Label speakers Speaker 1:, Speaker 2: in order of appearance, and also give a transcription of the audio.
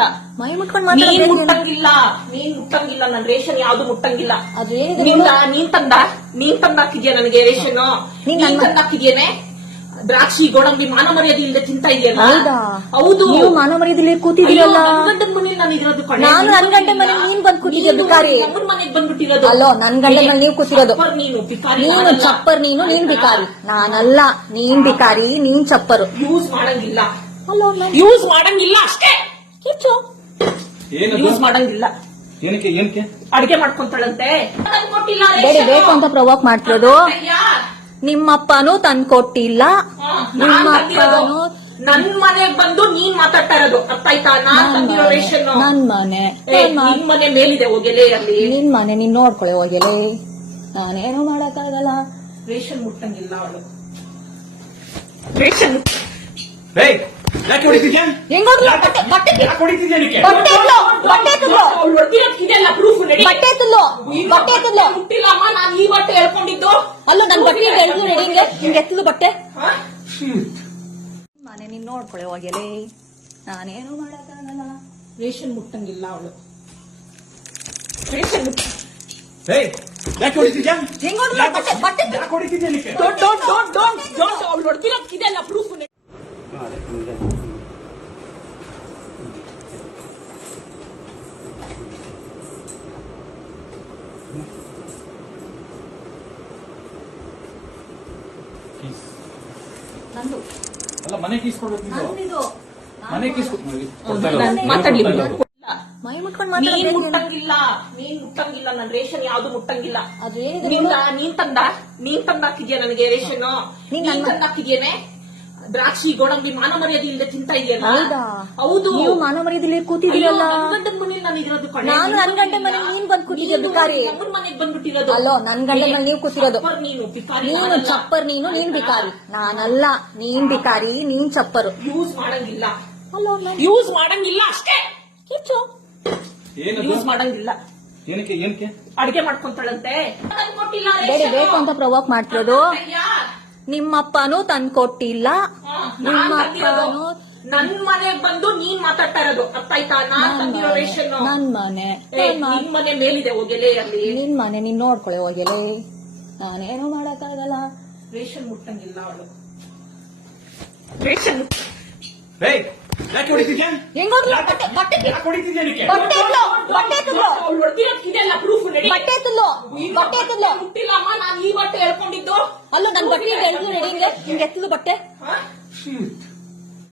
Speaker 1: ಮೈ ಮುಟ್ಕೊಂಡ್
Speaker 2: ನೀನ್ ಮುಟ್ಟಂಗಿಲ್ಲ ನನ್ ರೇಷನ್ ಯಾವ್ದು ಮುಟ್ಟಂಗಿಲ್ಲ. ನೀನ್ ತಂದಾಕಿದ್ಯಾ ನನಗೆ ರೇಷನ್? ನೀನ್ ತಂದಾಕಿದ್ಯೇನೆ ದ್ರಾಕ್ಷಿ ಗೋಡಂಬಿ ಮಾನ ಮರ್ಯಾದೆ ಇಲ್ಲದೆ ತಿಂತಾ ಇದೆಯಲ್ಲ. ಹೌದು,
Speaker 1: ನೀವು ಮಾನ ಮರ್ಯಾದೆ ಕೂತಿದ್ದೀರಲ್ಲ.
Speaker 2: ಗಂಡನ ಮನೇಲಿ ನಾನು ಇರೋದು.
Speaker 1: ನಾನು ನನ್ ಗಂಟೆ ಮನೆ ನೀನ್ ಬಂದ್ ಕೂತಿದ್ಯ ಬಿಕಾರಿ.
Speaker 2: ನಮ್ಮನ್ ಮನೆಗ್ ಬಂದ್ಬಿಟ್ಟಿರೋದು.
Speaker 1: ಅಲ್ಲೋ ನನ್ ಗಂಟೆ ಮನೆ ನೀವು ಕೂತಿರೋದು. ನೀನು ಚಪ್ಪರ್, ನೀನ್ ಬಿಕಾರಿ. ನಾನಲ್ಲ, ನೀನ್ ಬಿಕಾರಿ, ನೀನ್ ಚಪ್ಪರು.
Speaker 2: ಯೂಸ್ ಮಾಡಂಗಿಲ್ಲ.
Speaker 1: ಅಲ್ಲೋ
Speaker 2: ಯೂಸ್ ಮಾಡಂಗಿಲ್ಲ ಅಷ್ಟೇ.
Speaker 1: ಕಿಚ್ಚು
Speaker 2: ಯೂಸ್ ಮಾಡಂಗಿಲ್ಲ.
Speaker 3: ಏನಕ್ಕೆ
Speaker 2: ಅಡಿಗೆ ಮಾಡ್ಕೊಂತಾಳಂತೆ.
Speaker 1: ಬೇಕು ಅಂತ ಪ್ರವೋಕ್ ಮಾಡ್ತಿರೋದು. ನಿಮ್ಮಪ್ಪನೂ ತಂದ್ಕೊಟ್ಟಿಲ್ಲ. ನಿಮ್ಮಪ್ಪನೂ
Speaker 2: ನನ್ ಮನೆಗ್ ಬಂದು ನೀನ್ ಮಾತಾಡ್ತಾ ಇರೋದು ಅರ್ಥ ಆಯ್ತಾ? ನಾನ್ ತಂದಿರೋ ರೇಷನ್
Speaker 1: ನನ್ ಮನೆ,
Speaker 2: ನಿನ್ ಮನೆ ಮೇಲಿದೆ ಹೋಗೆಲೆ ಅಲ್ಲಿ.
Speaker 1: ನಿನ್ ಮನೆ ನೀನ್ ನೋಡ್ಕೊಳ್ಳಿ ಹೋಗೆಲೆ. ನಾನೇನು ಮಾಡಕ್ಕಾಗಲ್ಲ.
Speaker 2: ರೇಷನ್ ಮುಟ್ಟಂಗಿಲ್ಲ ಅವಳು. ರೇಷನ್
Speaker 3: ಯಾಕೆ ಹೊಡಿತಿದ್ಯಾ?
Speaker 2: ಮುಟ್ಟಿಲ್ಲ ಅಮ್ಮ, ನಾನ್ ಈ ಬಟ್ಟೆ ಹೇಳ್ಕೊಂಡಿದ್ದು.
Speaker 1: ಅಲ್ಲೋ ನನ್ ಬಟ್ಟೆ ಎಳ್ದು ನಡಿ. ಹಿಂಗೆ ಎತ್ತಲು ಬಟ್ಟೆ ಮನೆ ನೀನ್ ನೋಡ್ಕೊಳ್ಳಿ ಹೋಗೆಲೆ. ನಾನೇನು ಮಾಡಕ್ಕಾಗಲ್ಲ.
Speaker 2: ರೇಷನ್ ಮುಟ್ಟಂಗಿಲ್ಲ ಅವಳು. ರೇಷನ್
Speaker 3: ಯಾಕೆ ಹೊಡಿತಿದ್ಯಾ?
Speaker 2: ಅವಳು ಹೊಡ್ತಿರೋದ್ಕಿದೆಲ್ಲ ಪ್ರೂಫ್.
Speaker 1: ನಂದು
Speaker 3: ಅಲ್ಲ, ಮನೆ ಕೀಸ್ಕೊಡ್ಬೇಕು.
Speaker 1: ನಂದಿದು.
Speaker 3: ಮನೆ
Speaker 2: ಮಾತಾಡ್ಲಿ.
Speaker 1: ಮೈ ಮುಟ್ಕೊಂಡ್
Speaker 2: ನೀನ್ ಮುಟ್ಟಂಗಿಲ್ಲ ನನ್ ರೇಷನ್ ಯಾವ್ದು ಮುಟ್ಟಂಗಿಲ್ಲ. ನೀನ್ ತಂದಾಕಿದ್ಯಾ ನನಗೆ ರೇಷನ್? ನೀನ್ ತಂದಾಕಿದ್ಯೇನೆ ದ್ರಾಕ್ಷಿ ಗೋಡಂಬಿ ಮಾನ ಮರ್ಯಾದೆ ಇಲ್ಲದೆ ತಿಂತಾ ಇದೆಯಲ್ಲ. ಹೌದು,
Speaker 1: ನೀವು ಮಾನ ಮರ್ಯಾದೆ ಕೂತಿದ್ದೀರಲ್ಲ.
Speaker 2: ಗಂಡನ ಮನೇಲಿ ನಾನು ಇರೋದು.
Speaker 1: ನಾನು ನನ್ ಗಂಟೆ ಮನೆ ನೀನ್ ಬಂದ್ ಕೂತಿದ್ಯ ಬಿಕಾರಿ.
Speaker 2: ನಮ್ಮನ್ ಮನೆಗ್ ಬಂದ್ಬಿಟ್ಟಿರೋದು.
Speaker 1: ಅಲ್ಲೋ ನನ್ ಗಂಟೆ ಮನೆ ನೀವು ಕೂತಿರೋದು.
Speaker 2: ನೀನು
Speaker 1: ಚಪ್ಪರ್, ನೀನ್ ಬಿಕಾರಿ. ನಾನಲ್ಲ, ನೀನ್ ಬಿಕಾರಿ, ನೀನ್ ಚಪ್ಪರು.
Speaker 2: ಯೂಸ್ ಮಾಡಂಗಿಲ್ಲ.
Speaker 1: ಅಲ್ಲೋ
Speaker 2: ಯೂಸ್ ಮಾಡಂಗಿಲ್ಲ ಅಷ್ಟೇ.
Speaker 1: ಕಿಚ್ಚು
Speaker 2: ಯೂಸ್ ಮಾಡಂಗಿಲ್ಲ.
Speaker 3: ಏನಕ್ಕೆ
Speaker 2: ಅಡಿಗೆ ಮಾಡ್ಕೊಂತಾಳಂತೆ.
Speaker 1: ಬೇಕು ಅಂತ ಪ್ರವೋಕ್ ಮಾಡ್ತಿರೋದು. ನಿಮ್ಮಪ್ಪನೂ ತಂದ್ಕೊಟ್ಟಿಲ್ಲ. ನಿಮ್ಮಪ್ಪನೂ
Speaker 2: ನನ್ ಮನೆಗ್ ಬಂದು ನೀನ್ ಮಾತಾಡ್ತಾ ಇರೋದು ಅರ್ಥ ಆಯ್ತಾ? ನಾನ್ ತಂದಿರೋ ರೇಷನ್
Speaker 1: ನನ್ ಮನೆ,
Speaker 2: ನಿನ್ ಮನೆ ಮೇಲಿದೆ ಹೋಗೆಲೆ ಅಲ್ಲಿ.
Speaker 1: ನಿನ್ ಮನೆ ನೀನ್ ನೋಡ್ಕೊಳ್ಳಿ ಹೋಗೆಲೆ. ನಾನೇನು ಮಾಡಕ್ಕಾಗಲ್ಲ.
Speaker 2: ರೇಷನ್ ಮುಟ್ಟಂಗಿಲ್ಲ ಅವಳು. ರೇಷನ್
Speaker 3: ಯಾಕೆ ಹೊಡಿತಿದ್ಯಾ?
Speaker 2: ಮುಟ್ಟಿಲ್ಲ ಅಮ್ಮ, ನಾನ್ ಈ ಬಟ್ಟೆ ಹೇಳ್ಕೊಂಡಿದ್ದು.
Speaker 1: ಅಲ್ಲೋ ನನ್ ಬಟ್ಟೆ ಎಳ್ದು ನಡಿ. ಹಿಂಗೆ ಎತ್ತಲು ಬಟ್ಟೆ